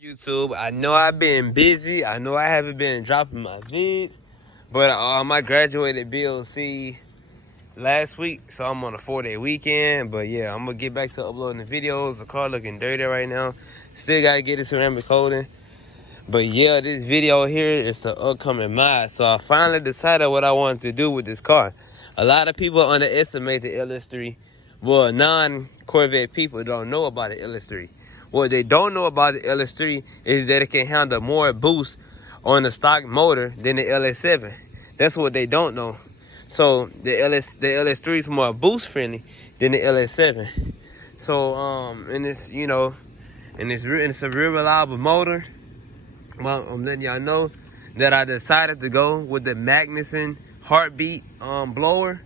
YouTube. I know I've been busy. I know I haven't been dropping my vids, but I graduated BOC last week, so I'm on a 4-day weekend. But yeah, I'm gonna get back to uploading the videos. The car looking dirty right now. Still gotta get it ceramic coating. But yeah, this video here is the upcoming mod. So I finally decided what I wanted to do with this car. A lot of people underestimate the LS3. Well, non-Corvette people don't know about the LS3. What they don't know about the LS3 is that it can handle more boost on the stock motor than the LS7. That's what they don't know. So the LS3 is more boost friendly than the LS7. So and it's it's a real reliable motor. Well, I'm letting y'all know that I decided to go with the Magnuson Heartbeat blower /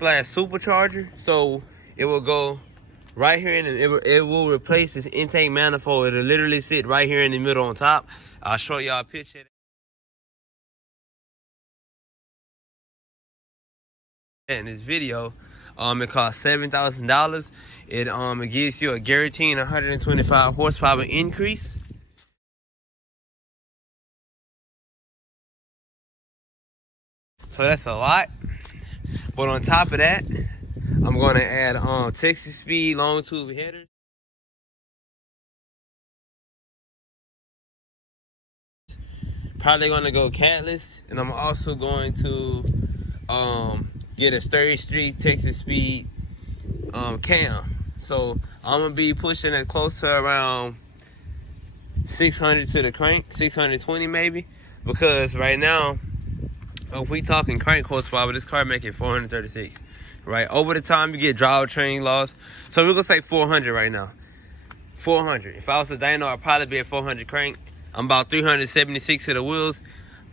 supercharger. So it will go right here, and it will replace this intake manifold. It'll literally sit right here in the middle on top. I'll show y'all a picture. In this video, it costs $7,000. It gives you a guaranteed 125 horsepower increase. So that's a lot. But on top of that, I'm going to add Texas speed long tube headers. Probably going to go catless, and I'm also going to get a 33 Texas speed cam. So I'm gonna be pushing it close to around 600 to the crank, 620 maybe, because right now, if we talking crank horsepower, this car making 436. Right, over the time you get drivetrain loss, so we're gonna say 400 right now. 400. If I was a dyno, I'd probably be at 400 crank. I'm about 376 to the wheels,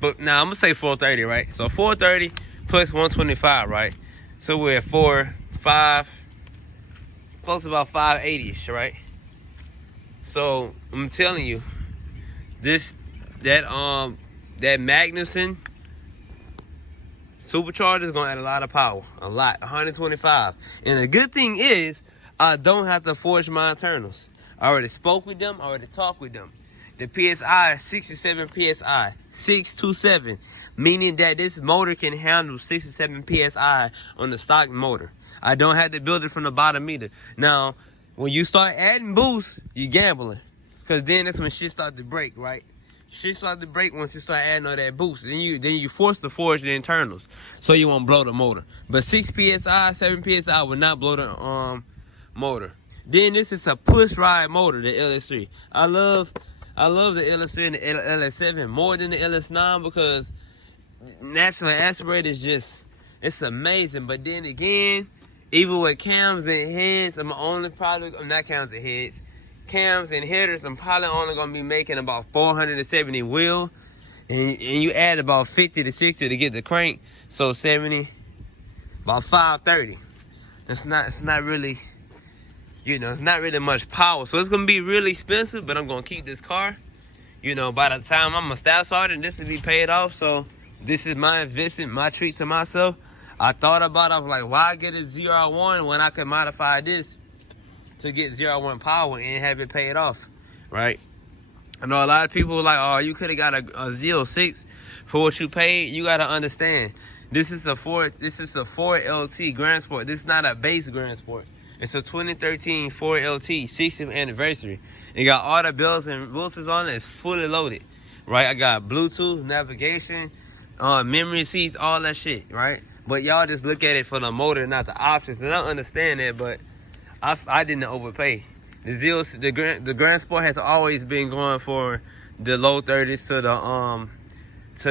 but now I'm gonna say 430, right? So 430 plus 125, right? So we're at 5, close to about 580ish, right? So I'm telling you, that Magnuson Supercharger is gonna add a lot of power, a lot, 125. And the good thing is, I don't have to forge my internals. I already spoke with them, I already talked with them. The PSI is 67 PSI, 627, meaning that this motor can handle 67 PSI on the stock motor. I don't have to build it from the bottom either. Now, when you start adding boost, you're gambling, because then that's when shit starts to break, right? Shit starts to break once you start adding all that boost. Then you force to forge the internals, so you won't blow the motor. But 6 PSI, 7 PSI will not blow the motor. Then this is a push ride motor, the LS3. I love the LS3 and the LS7 more than the LS9, because naturally aspirated is it's amazing. But then again, even with cams and heads, I'm not cams and heads. Cams and headers, I'm probably only gonna be making about 470 wheel, and you add about 50 to 60 to get the crank, so 70, about 530. It's not really, it's not really much power, so it's gonna be really expensive. But I'm gonna keep this car. By the time I'm a staff sergeant, this will be paid off. So this is my investment, my treat to myself. I thought about it, I was like, why get a ZR1 when I could modify this to get ZR1 power and have it paid off, right? I know a lot of people are like, oh, you could have got a Z06 for what you paid. You gotta understand, this is a Ford LT Grand Sport. This is not a base Grand Sport. It's a 2013 Ford LT 60th anniversary. It got all the bells and whistles on it. It's fully loaded, right? I got Bluetooth, navigation, memory seats, all that shit, right? But y'all just look at it for the motor, not the options. And I understand that, but I didn't overpay. The Grand Sport has always been going for the low 30s to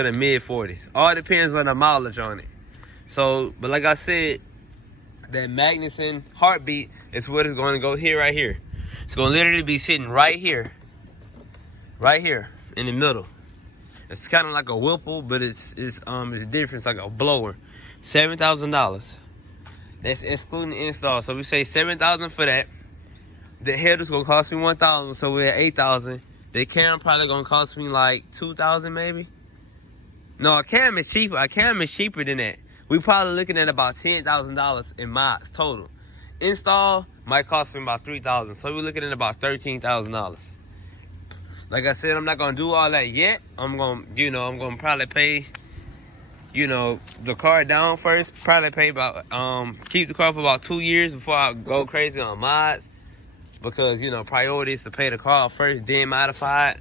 the mid 40s. All depends on the mileage on it. So, but like I said, that Magnuson Heartbeat is what is going to go here, right here. It's going to literally be sitting right here in the middle. It's kind of like a Whipple, but it's different. It's like a blower. $7,000. That's excluding the install. So we say $7,000 for that. The header's gonna cost me $1,000, so we're at $8,000. The cam probably gonna cost me like $2,000 maybe. No, a cam is cheaper. A cam is cheaper than that. We probably looking at about $10,000 in mods total. Install might cost me about $3,000, so we're looking at about $13,000. like I said, I'm not gonna do all that yet. I'm gonna probably pay, the car down first. Probably pay about, keep the car for about 2 years before I go crazy on mods. Because, priority is to pay the car first, then modify it.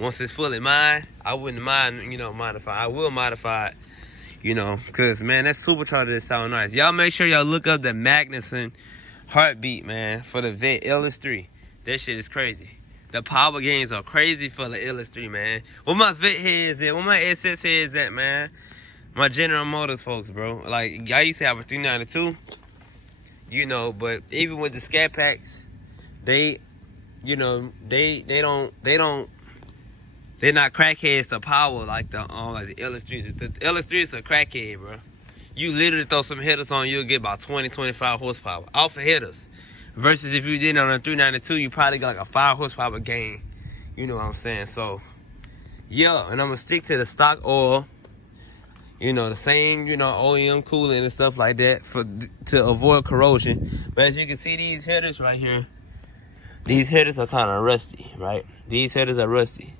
Once it's fully mine, I wouldn't mind, modify. I will modify it, because, man, that supercharger is sound nice. Y'all make sure y'all look up the Magnuson Heartbeat, man, for the Vet LS3. That shit is crazy. The power gains are crazy for the LS3, man. Where my Vet heads at? Where my SS heads at, man? My General Motors folks, bro. Like, I used to have a 392, but even with the scat packs, they're not crackheads to power like the LS3. The LS3 is a crackhead, bro. You literally throw some headers on, you'll get about 20-25 horsepower off of headers. Versus if you did it on a 392, you probably got like a 5 horsepower gain. You know what I'm saying? So, yeah, and I'm gonna stick to the stock oil. The same, OEM coolant and stuff like that to avoid corrosion. But as you can see, these headers right here, these headers are kind of rusty, right? These headers are rusty.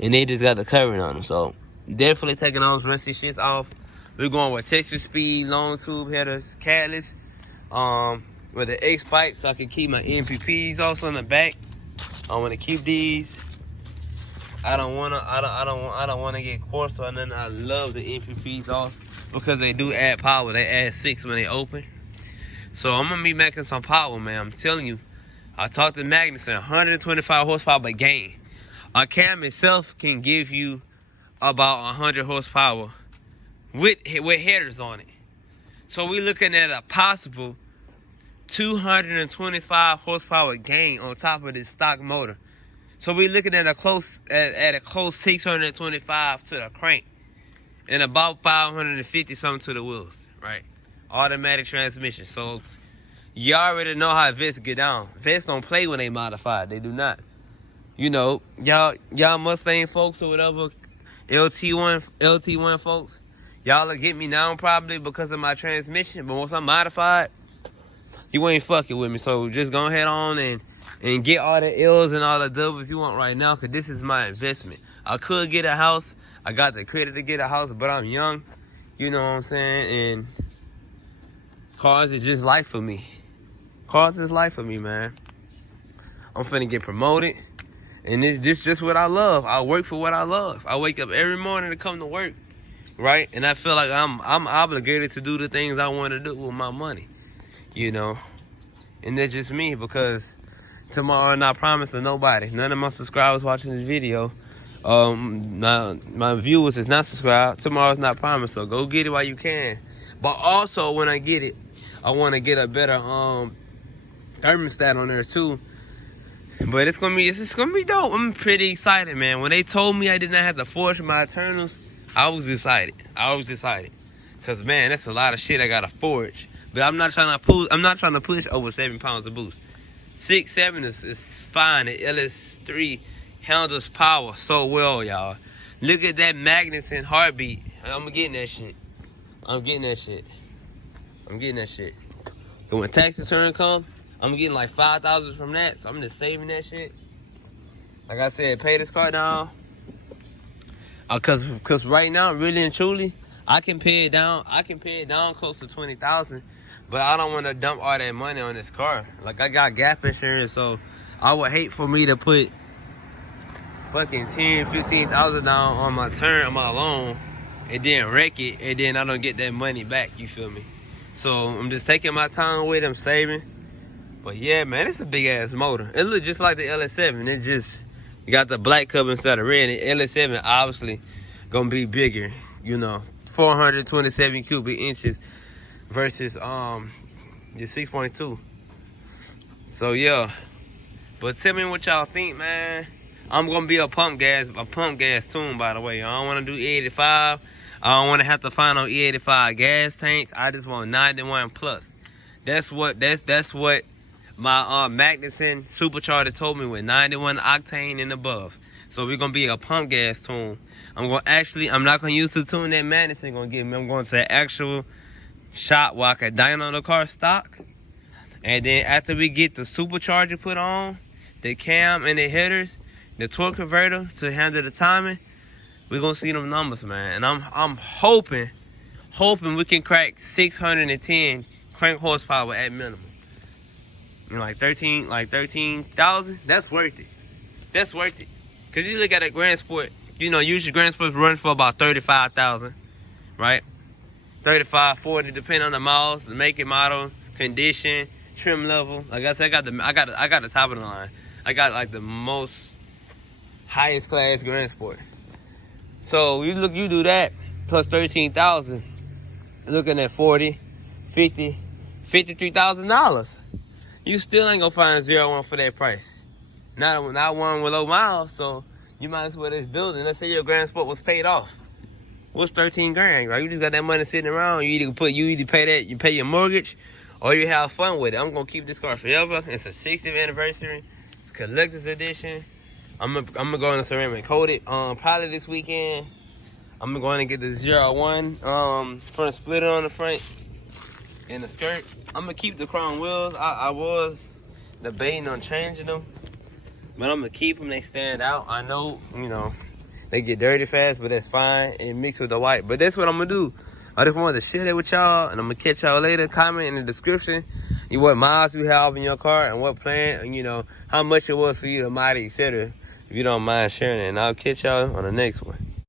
And they just got the covering on them. So, definitely taking those rusty shits off. We're going with Texas Speed, long tube headers, catalyst, with the X pipe so I can keep my MPPs also in the back. I want to keep these. I don't wanna get coarse or nothing. I love the MPPs off because they do add power. They add 6 when they open. So I'm gonna be making some power, man. I'm telling you. I talked to Magnuson, 125 horsepower gain. A cam itself can give you about 100 horsepower with headers on it. So we're looking at a possible 225 horsepower gain on top of this stock motor. So we're looking at a close 625 to the crank and about 550 something to the wheels, right? Automatic transmission. So you already know how Vets get down. Vets don't play when they modify. They do not. Y'all Mustang folks or whatever, LT1 folks, y'all will get me down probably because of my transmission. But once I'm modified, you ain't fucking with me. So just go ahead on and get all the L's and all the W's you want right now, because this is my investment. I could get a house. I got the credit to get a house, but I'm young. You know what I'm saying? And cars is just life for me. Cars is life for me, man. I'm finna get promoted. And this just what I love. I work for what I love. I wake up every morning to come to work, right? And I feel like I'm obligated to do the things I want to do with my money, And that's just me, because tomorrow not promised to nobody. None of my subscribers watching this video, my viewers is not subscribed. Tomorrow's not promised, so go get it while you can. But also, when I get it, I want to get a better thermostat on there too. But it's gonna be dope. I'm pretty excited, man. When they told me I did not have to forge my internals, I was excited. Cause man, that's a lot of shit I gotta forge. But I'm not trying to push over 7 pounds of boost. 6, 7 is fine. The LS3 handles power so well, y'all. Look at that Magnuson Heartbeat. I'm getting that shit. But when tax return comes, I'm getting like 5,000 from that, so I'm just saving that shit. Like I said, pay this car down. Cause right now, really and truly, I can pay it down. I can pay it down close to 20,000, but I don't want to dump all that money on this car. Like I got gap insurance, so I would hate for me to put fucking 10-15,000 down on my loan, and then wreck it, and then I don't get that money back. You feel me? So I'm just taking my time with it. I'm saving. But yeah, man, it's a big ass motor. It looks just like the LS7. It just got the black cover instead of red. The LS7 obviously gonna be bigger, 427 cubic inches versus the 6.2. So yeah. But tell me what y'all think, man. I'm gonna be a pump gas tune, by the way. I don't wanna do E85. I don't wanna have to find no E85 gas tanks. I just want 91 plus. That's what my Magnuson Supercharger told me, with 91 octane and above. So we're gonna be a pump gas tune. I'm not gonna use the tune that Magnuson gonna give me. I'm going to the actual shop where I can dyno the car stock. And then after we get the supercharger put on, the cam and the headers, the torque converter to handle the timing, we're gonna see them numbers, man. And I'm hoping we can crack 610 crank horsepower at minimum. You know, like 13,000. That's worth it. That's worth it. Cause you look at a Grand Sport, you know, usually Grand Sports run for about 35,000, right? 35, 40, depending on the miles, the make and model, condition, trim level. Like I said, I got the top of the line. I got like the most highest class Grand Sport. So you do that plus 13,000, looking at 40, 50, $53,000. You still ain't gonna find a 01 for that price. Not one with low miles, so you might as well just build it. Let's say your Grand Sport was paid off. What's 13 grand, right? You just got that money sitting around. You either pay that, you pay your mortgage, or you have fun with it. I'm gonna keep this car forever. It's a 60th anniversary. It's collector's edition. I'm gonna go in the ceramic coat it. Probably this weekend. I'm going to get the 01 front splitter on the front and the skirt. I'm gonna keep the chrome wheels. I was debating on changing them, but I'm gonna keep them. They stand out. I know, you know, they get dirty fast, but that's fine. And mixed with the white. But that's what I'm gonna do. I just wanted to share that with y'all, and I'm gonna catch y'all later. Comment in the description what miles you have in your car and what plan, and you know how much it was for you to mod it, etc. If you don't mind sharing it, and I'll catch y'all on the next one.